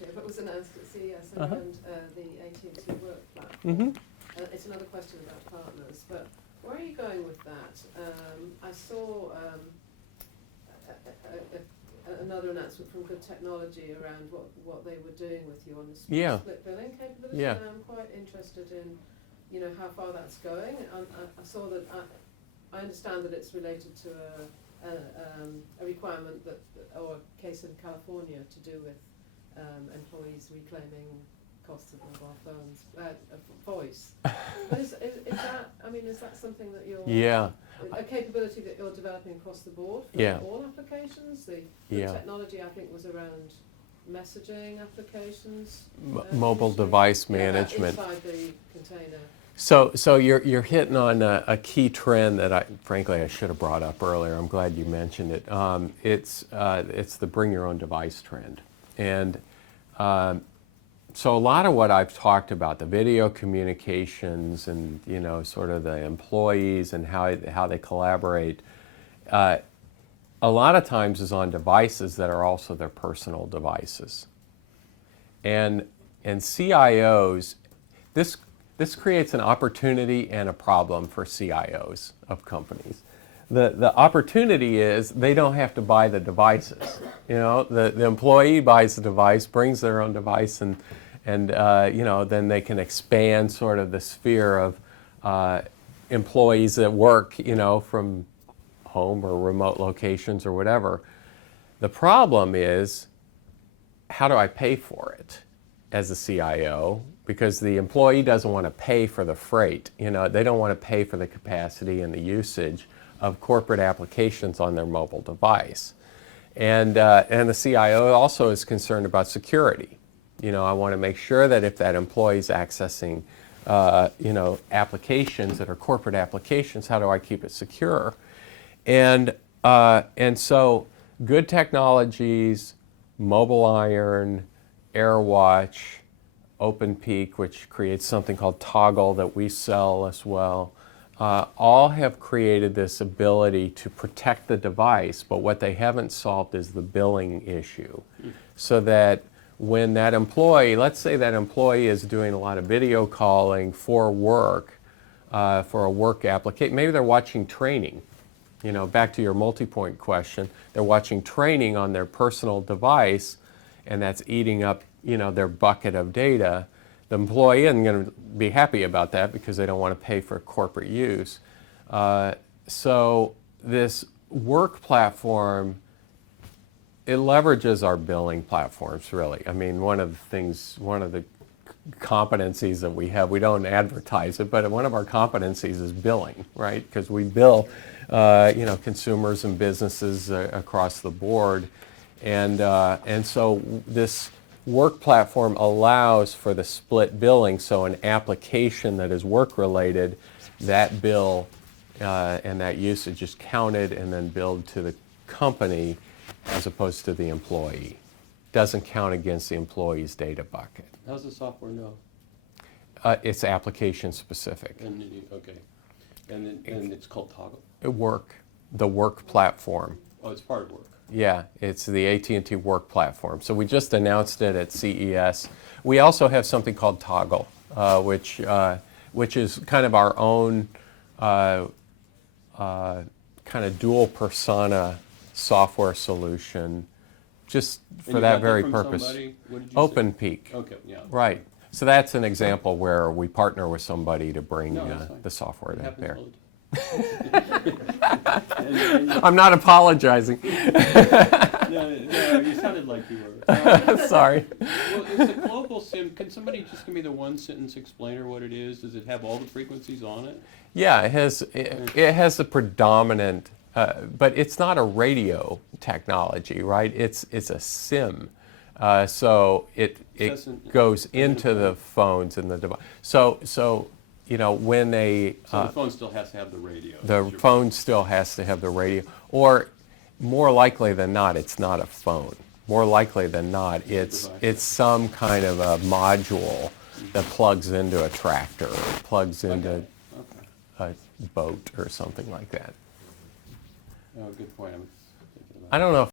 year, but was announced at CES around the AT&T Work platform. It's another question about partners, but where are you going with that? I saw another announcement from Good Technology around what they were doing with you on the split billing capability, and I'm quite interested in, you know, how far that's going. I saw that, I understand that it's related to a requirement that, or a case in California to do with employees reclaiming costs of mobile phones, voice. But is that, I mean, is that something that you're, a capability that you're developing across the board for all applications? The technology, I think, was around messaging applications. Mobile device management. Inside the container. So you're hitting on a key trend that frankly I should have brought up earlier. I'm glad you mentioned it. It's the bring your own device trend, and so a lot of what I've talked about, the video communications and, you know, sort of the employees and how they collaborate, a lot of times is on devices that are also their personal devices, and CIOs, this creates an opportunity and a problem for CIOs of companies. The opportunity is they don't have to buy the devices. You know, the employee buys the device, brings their own device, and you know, then they can expand sort of the sphere of employees that work, you know, from home or remote locations or whatever. The problem is, how do I pay for it as a CIO? Because the employee doesn't want to pay for the freight. You know, they don't want to pay for the capacity and the usage of corporate applications on their mobile device. And the CIO also is concerned about security. You know, I want to make sure that if that employee is accessing, you know, applications that are corporate applications, how do I keep it secure? And so Good Technologies, Mobile Iron, AirWatch, OpenPeak, which creates something called Toggle that we sell as well, all have created this ability to protect the device, but what they haven't solved is the billing issue. So that when that employee, let's say that employee is doing a lot of video calling for work, for a work application, maybe they're watching training. You know, back to your multi-point question, they're watching training on their personal device, and that's eating up, you know, their bucket of data. The employee isn't going to be happy about that because they don't want to pay for corporate use. So this work platform, it leverages our billing platforms, really. I mean, one of the competencies that we have, we don't advertise it, but one of our competencies is billing, right? Because we bill, you know, consumers and businesses across the board, and so this work platform allows for the split billing. So an application that is work related, that bill and that usage is counted and then billed to the company as opposed to the employee. Doesn't count against the employee's data bucket. How does the software know? It's application specific. Okay. And it's called Toggle? The work platform. Oh, it's part of work. Yeah, it's the AT&T Work platform. So we just announced it at CES. We also have something called Toggle, which is kind of our own kind of dual persona software solution, just for that very purpose. OpenPeak. Okay, yeah. Right. So that's an example where we partner with somebody to bring the software to bear. I'm not apologizing. No, you sounded like you were. Sorry. Well, it's a global SIM. Can somebody just give me the one sentence explainer what it is? Does it have all the frequencies on it? Yeah, it has the predominant, but it's not a radio technology, right? It's a SIM. So it goes into the phones and the device. So you know, when the phone still has to have the radio. The phone still has to have the radio, or more likely than not, it's not a phone. More likely than not, it's some kind of a module that plugs into a tractor or plugs into a boat or something like that. Oh, good point. I don't know if